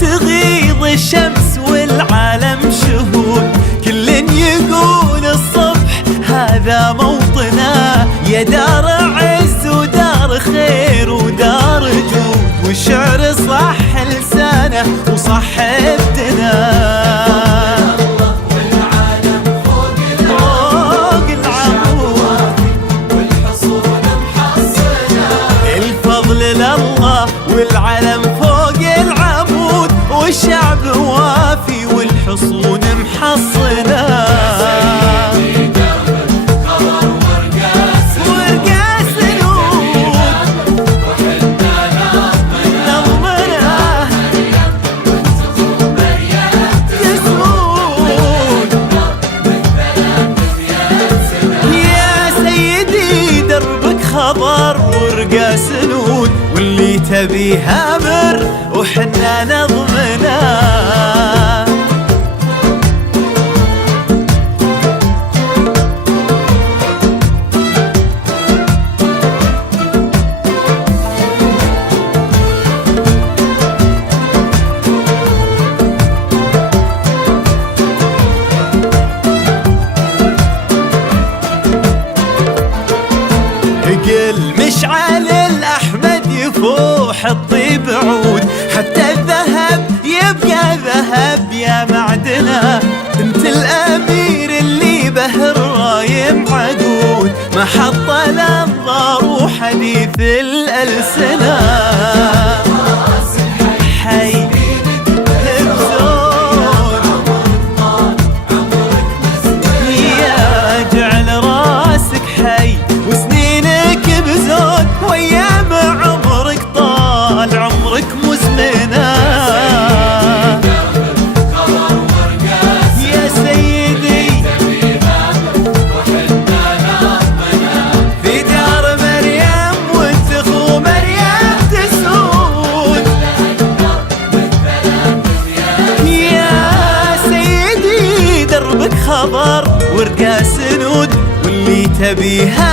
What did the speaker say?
تغيض الشمس والعالم شهود، كل يقول الصبح هذا موطنا، يا دار عز ودار خير ودار جود، والشعر صح لسانه وصح ابتنا. والعلم فوق العمود، والشعب وافي والحصون محصنة. ورقا سنود وحنا نضمنه، تسود يا سيدي دربك خبر ورقا سنود، واللي تبيه امر وحنا نضمنه. قل مشعل الأحمد يفوح الطيب عود، حتى الذهب يبقى ذهب يا معدنه. انت الأمير اللي به الرايم عقود، محط الأنظار وحديث الألسنة. حي ويام عمرك طال عمرك مزمنة. يا سيدي في دار مريم وانت اخو مريم تسود. يا سيدي دربك خبر ورقا سنود، واللي تبيها